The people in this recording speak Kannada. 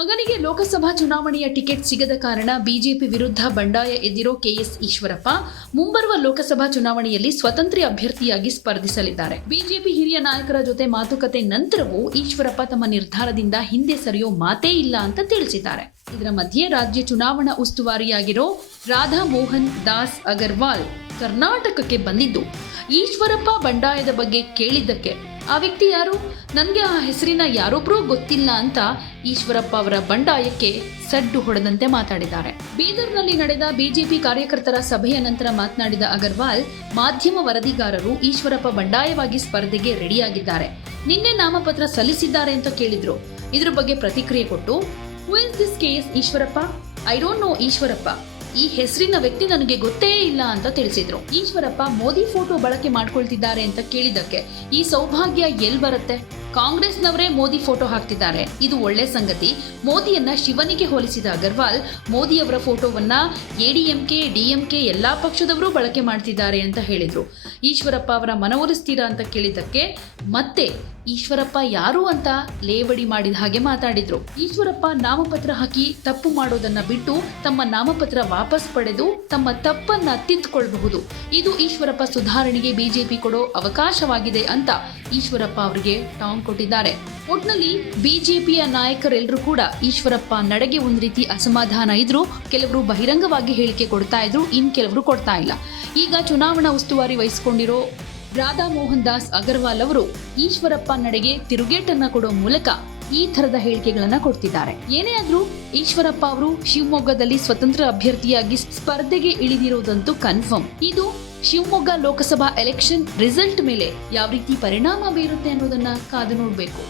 ಮಗನಿಗೆ ಲೋಕಸಭಾ ಚುನಾವಣೆಯ ಟಿಕೆಟ್ ಸಿಗದ ಕಾರಣ ಬಿಜೆಪಿ ವಿರುದ್ಧ ಬಂಡಾಯ ಎದಿರೋ ಕೆಎಸ್ ಈಶ್ವರಪ್ಪ ಮುಂಬರುವ ಲೋಕಸಭಾ ಚುನಾವಣೆಯಲ್ಲಿ ಸ್ವತಂತ್ರ ಅಭ್ಯರ್ಥಿಯಾಗಿ ಸ್ಪರ್ಧಿಸಲಿದ್ದಾರೆ. ಬಿಜೆಪಿ ಹಿರಿಯ ನಾಯಕರ ಜೊತೆ ಮಾತುಕತೆ ನಂತರವೂ ಈಶ್ವರಪ್ಪ ತಮ್ಮ ನಿರ್ಧಾರದಿಂದ ಹಿಂದೆ ಸರಿಯೋ ಮಾತೇ ಇಲ್ಲ ಅಂತ ತಿಳಿಸಿದ್ದಾರೆ. ಇದರ ಮಧ್ಯೆ ರಾಜ್ಯ ಚುನಾವಣಾ ಉಸ್ತುವಾರಿಯಾಗಿರೋ ರಾಧಾ ಮೋಹನ್ ದಾಸ್ ಅಗರ್ವಾಲ್ ಕರ್ನಾಟಕಕ್ಕೆ ಬಂದಿದ್ದು. ಈಶ್ವರಪ್ಪ ಬಂಡಾಯದ ಬಗ್ಗೆ ಕೇಳಿದ್ದಕ್ಕೆ ಆ ವ್ಯಕ್ತಿ ಯಾರು? ನನಗೆ ಆ ಹೆಸರಿನ ಯಾರೊಬ್ಬರೂ ಗೊತ್ತಿಲ್ಲ ಅಂತ ಈಶ್ವರಪ್ಪ ಅವರ ಬಂಡಾಯಕ್ಕೆ ಸಡ್ಡು ಹೊಡೆದಂತೆ ಮಾತಾಡಿದ್ದಾರೆ. ಬೀದರ್ನಲ್ಲಿ ನಡೆದ ಬಿಜೆಪಿ ಕಾರ್ಯಕರ್ತರ ಸಭೆಯ ನಂತರ ಮಾತನಾಡಿದ ಅಗರ್ವಾಲ್, ಮಾಧ್ಯಮ ವರದಿಗಾರರು ಈಶ್ವರಪ್ಪ ಬಂಡಾಯವಾಗಿ ಸ್ಪರ್ಧೆಗೆ ರೆಡಿಯಾಗಿದ್ದಾರೆ. ನಿನ್ನೆ ನಾಮಪತ್ರ ಸಲ್ಲಿಸಿದ್ದಾರೆ ಅಂತ ಕೇಳಿದ್ರು. ಇದ್ರ ಬಗ್ಗೆ ಪ್ರತಿಕ್ರಿಯೆ ಕೊಟ್ಟು who is this case Eshwarappa I don't know Eshwarappa ಈ ಹೆಸರಿನ ವ್ಯಕ್ತಿ ನನಗೆ ಗೊತ್ತೇ ಇಲ್ಲ ಅಂತ ತಿಳಿಸಿದ್ರು. ಈಶ್ವರಪ್ಪ ಮೋದಿ ಫೋಟೋ ಬಳಕೆ ಮಾಡ್ಕೊಳ್ತಿದ್ದಾರೆ ಅಂತ ಕೇಳಿದ್ದಕ್ಕೆ ಈ ಸೌಭಾಗ್ಯ ಎಲ್ ಬರುತ್ತೆ? ಕಾಂಗ್ರೆಸ್ನವರೇ ಮೋದಿ ಫೋಟೋ ಹಾಕ್ತಿದ್ದಾರೆ. ಇದು ಒಳ್ಳೆ ಸಂಗತಿ. ಮೋದಿಯನ್ನ ಶಿವನಿಗೆ ಹೋಲಿಸಿದ ಅಗರ್ವಾಲ್, ಮೋದಿಯವರ ಫೋಟೋವನ್ನ ಎಡಿಎಂಕೆ ಡಿಎಂಕೆ ಎಲ್ಲಾ ಪಕ್ಷದವರು ಬಳಕೆ ಮಾಡ್ತಿದ್ದಾರೆ ಅಂತ ಹೇಳಿದ್ರು. ಈಶ್ವರಪ್ಪ ಅವರ ಮನವೊಲಿಸ್ತೀರಾ ಅಂತ ಕೇಳಿದ್ದಕ್ಕೆ ಮತ್ತೆ ಈಶ್ವರಪ್ಪ ಯಾರು ಅಂತ ಲೇವಡಿ ಮಾಡಿದ ಹಾಗೆ ಮಾತಾಡಿದ್ರು. ಈಶ್ವರಪ್ಪ ನಾಮಪತ್ರ ಹಾಕಿ ತಪ್ಪು ಮಾಡೋದನ್ನ ಬಿಟ್ಟು ತಮ್ಮ ನಾಮಪತ್ರ ವಾಪಸ್ ಪಡೆದು ತಮ್ಮ ತಪ್ಪನ್ನ ತಿದ್ದುಕೊಳ್ಬಹುದು ಇದು ಈಶ್ವರಪ್ಪ ಸುಧಾರಣೆಗೆ ಬಿಜೆಪಿ ಕೊಡೋ ಅವಕಾಶವಾಗಿದೆ ಅಂತ ಈಶ್ವರಪ್ಪ ಅವರಿಗೆ ಟಾಂಗ್ ಕೊಟ್ಟಿದ್ದಾರೆ ಒಟ್ನಲ್ಲಿ ಬಿಜೆಪಿಯ ನಾಯಕರೆಲ್ಲರೂ ಕೂಡ ಈಶ್ವರಪ್ಪ ನಡೆಗೆ ಒಂದು ರೀತಿ ಅಸಮಾಧಾನ ಇದ್ರು ಕೆಲವರು ಬಹಿರಂಗವಾಗಿ ಹೇಳಿಕೆ ಕೊಡ್ತಾ ಇದ್ರು, ಇನ್ ಕೆಲವರು ಕೊಡ್ತಾ ಇಲ್ಲ. ಈಗ ಚುನಾವಣಾ ಉಸ್ತುವಾರಿ ವಹಿಸಿಕೊಂಡಿರೋ ರಾಧಾ ಮೋಹನ್ ದಾಸ್ ಅಗರ್ವಾಲ್ ಅವರು ಈಶ್ವರಪ್ಪ ನಡೆಗೆ ತಿರುಗೇಟನ್ನ ಕೊಡೋ ಮೂಲಕ ಈ ತರದ ಹೇಳಿಕೆಗಳನ್ನ ಕೊಡ್ತಿದ್ದಾರೆ. ಏನೇ ಆದ್ರೂ ಈಶ್ವರಪ್ಪ ಅವರು ಶಿವಮೊಗ್ಗದಲ್ಲಿ ಸ್ವತಂತ್ರ ಅಭ್ಯರ್ಥಿಯಾಗಿ ಸ್ಪರ್ಧೆಗೆ ಇಳಿದಿರುವುದಂತೂ ಕನ್ಫರ್ಮ್. ಇದು ಶಿವಮೊಗ್ಗ ಲೋಕಸಭಾ ಎಲೆಕ್ಷನ್ ರಿಸಲ್ಟ್ ಮೇಲೆ ಯಾವ ರೀತಿ ಪರಿಣಾಮ ಬೀರುತ್ತೆ ಅನ್ನೋದನ್ನ ಕಾದು ನೋಡಬೇಕು.